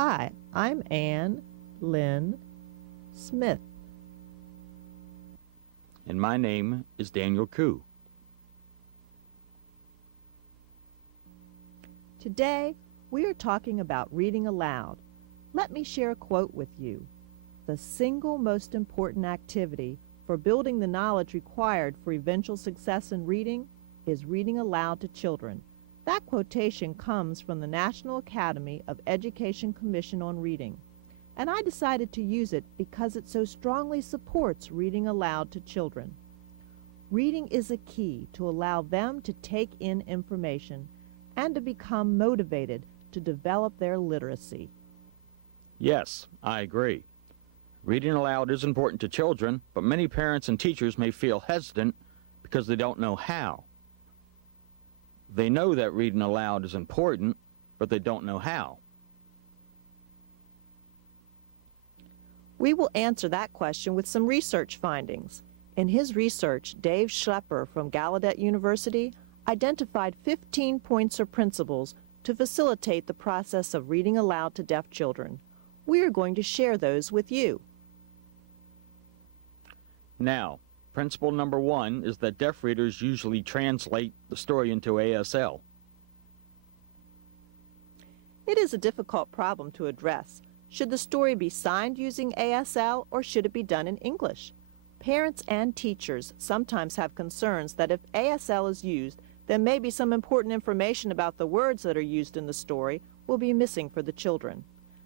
Hi, I'm Ann Lynn Smith. And my name is Daniel Koo. Today, we are talking about reading aloud. Let me share a quote with you. The single most important activity for building the knowledge required for eventual success in reading is reading aloud to children. That quotation comes from the National Academy of Education Commission on Reading, and I decided to use it because it so strongly supports reading aloud to children. Reading is a key to allow them to take in information and to become motivated to develop their literacy. Yes, I agree. Reading aloud is important to children, but many parents and teachers may feel hesitant because they don't know how. They know that reading aloud is important, but they don't know how. We will answer that question with some research findings. In his research, Dave Schleper from Gallaudet University identified 15 points or principles to facilitate the process of reading aloud to deaf children. We are going to share those with you. Now, principle number 1 is that deaf readers usually translate the story into ASL. It is a difficult problem to address. Should the story be signed using ASL or should it be done in English? Parents and teachers sometimes have concerns that if ASL is used, then maybe some important information about the words that are used in the story will be missing for the children.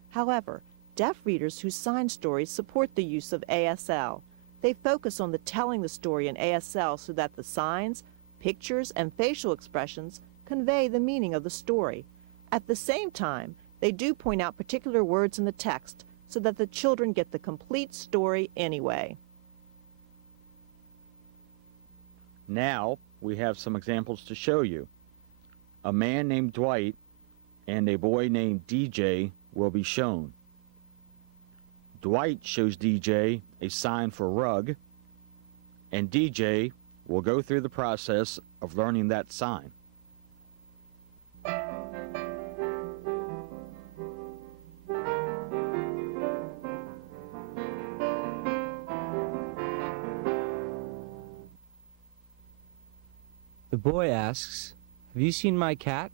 However, deaf readers who sign stories support the use of ASL. They focus on the telling the story in ASL so that the signs, pictures, and facial expressions convey the meaning of the story. At the same time, they do point out particular words in the text so that the children get the complete story anyway. Now, we have some examples to show you. A man named Dwight and a boy named DJ will be shown. Dwight shows DJ a sign for rug, and DJ will go through the process of learning that sign. The boy asks, "Have you seen my cat?"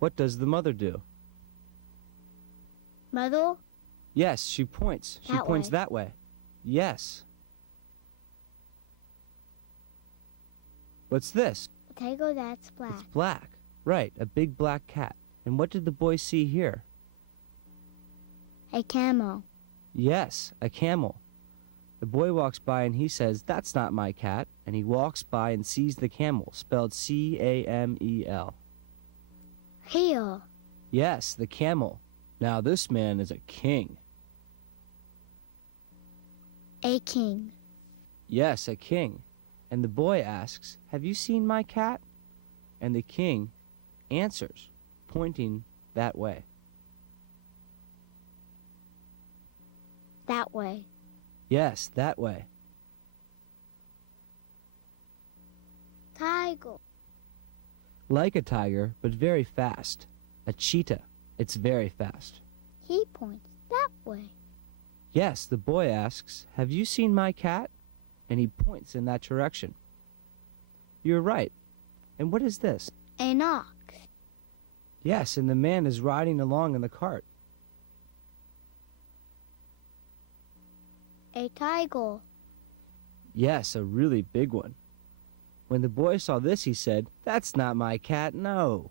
What does the mother do? Mother? Yes, she points. She That points way. that way. Yes. What's this? A tiger that's black. It's black. Right, a big black cat. And what did the boy see here? A camel. Yes, a camel. The boy walks by and he says, "That's not my cat." And he walks by and sees the camel, spelled C-A-M-E-L. Here. Yes, the camel. Now this man is a king. A king. Yes, a king. And the boy asks, "Have you seen my cat?" And the king answers, pointing that way. That way. Yes, that way. Tiger. Like a tiger, but very fast. A cheetah. It's very fast. He points that way. Yes, the boy asks, "Have you seen my cat?" And he points in that direction. You're right. And what is this? An ox. Yes, and the man is riding along in the cart. A tiger. Yes, a really big one. When the boy saw this, he said, "That's not my cat, no."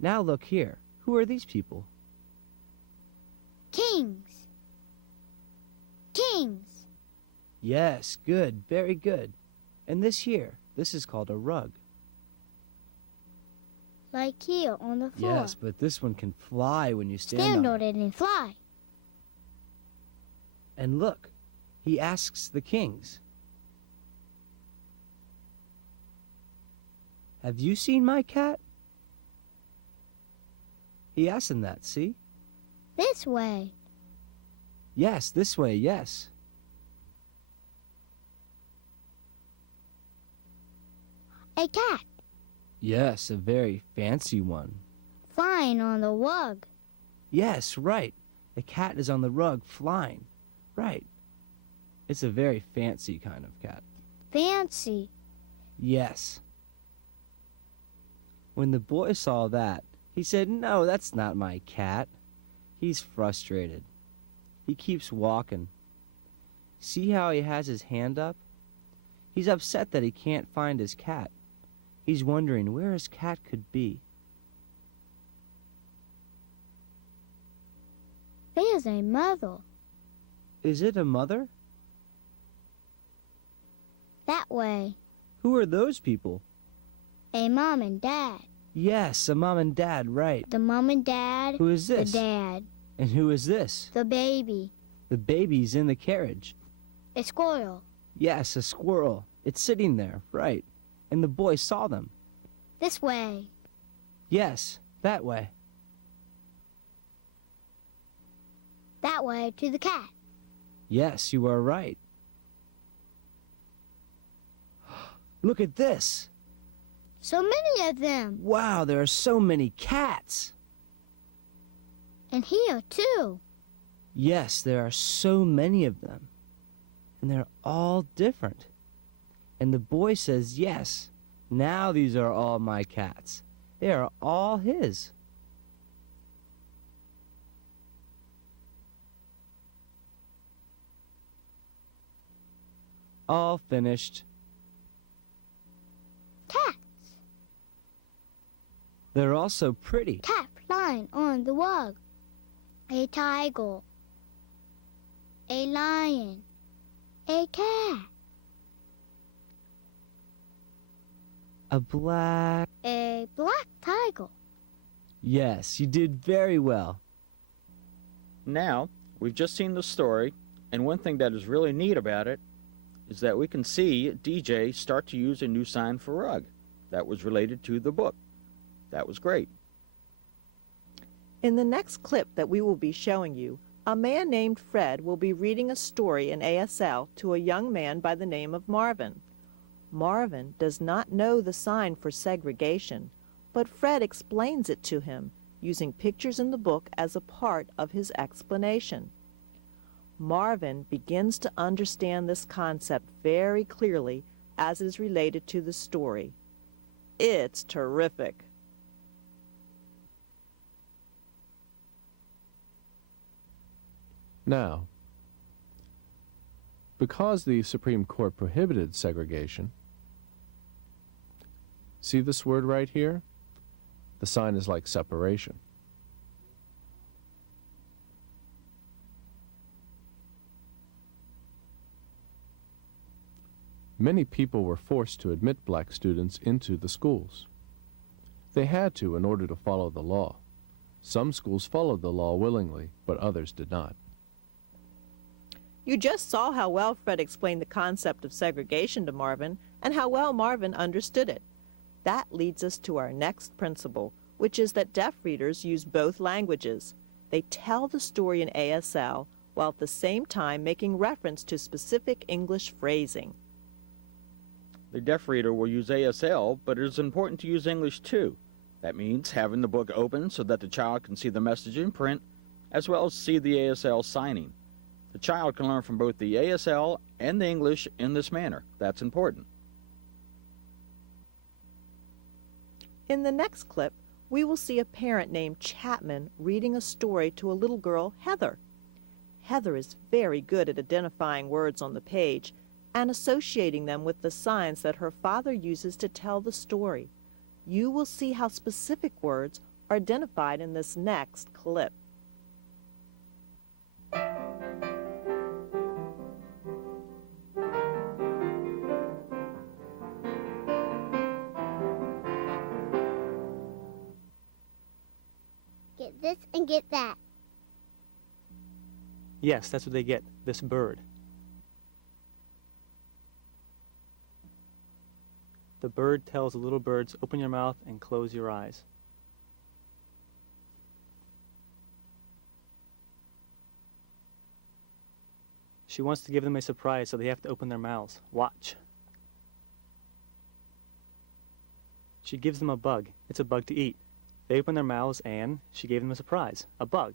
Now look here. Who are these people? Kings. Kings. Yes, good, very good. And this here, this is called a rug. Like here on the floor. Yes, but this one can fly when you stand Stand on on it and fly. And look, he asks the kings, "Have you seen my cat?" He asks them that, see? This way. Yes, this way, yes. A cat. Yes, a very fancy one. flying on the rug. Yes, right. The cat is on the rug flying. Right. It's a very fancy kind of cat. Fancy. Yes. When the boy saw that, he said, "No, that's not my cat." He's frustrated. He keeps walking. See how he has his hand up? He's upset that he can't find his cat. He's wondering where his cat could be. There's a mother. Is it a mother? That way. Who are those people? A mom and dad. Yes, a mom and dad, right. The mom and dad. Who is this? The dad. And who is this? The baby. The baby's in the carriage. A squirrel. Yes, a squirrel. It's sitting there, right. And the boy saw them. This way. Yes, that way. That way to the cat. Yes, you are right. Look at this. So many of them. Wow, there are so many cats. And here, too. Yes, there are so many of them. And they're all different. And the boy says, yes, now these are all my cats. They are all his. All finished. Cats. They're all so pretty. Cat flying on the rug. A tiger. A lion. A cat. A black... A black tiger. Yes, you did very well. Now, we've just seen the story, and one thing that is really neat about it is that we can see DJ start to use a new sign for rug that was related to the book. That was great. In the next clip that we will be showing you, a man named Fred will be reading a story in ASL to a young man by the name of Marvin. Marvin does not know the sign for segregation, but Fred explains it to him, using pictures in the book as a part of his explanation. Marvin begins to understand this concept very clearly as is related to the story. It's terrific. Now, because the Supreme Court prohibited segregation, see this word right here? The sign is like separation. Many people were forced to admit black students into the schools. They had to in order to follow the law. Some schools followed the law willingly, but others did not. You just saw how well Fred explained the concept of segregation to Marvin and how well Marvin understood it. That leads us to our next principle, which is that deaf readers use both languages. They tell the story in ASL while at the same time making reference to specific English phrasing. The deaf reader will use ASL, but it is important to use English too. That means having the book open so that the child can see the message in print, as well as see the ASL signing. The child can learn from both the ASL and the English in this manner. That's important. In the next clip, we will see a parent named Chapman reading a story to a little girl, Heather. Heather is very good at identifying words on the page and associating them with the signs that her father uses to tell the story. You will see how specific words are identified in this next clip. Get this and get that. Yes, that's what they get, this bird. The bird tells the little birds, open your mouth and close your eyes. She wants to give them a surprise, so they have to open their mouths. Watch. She gives them a bug. It's a bug to eat. They opened their mouths and she gave them a surprise, a bug.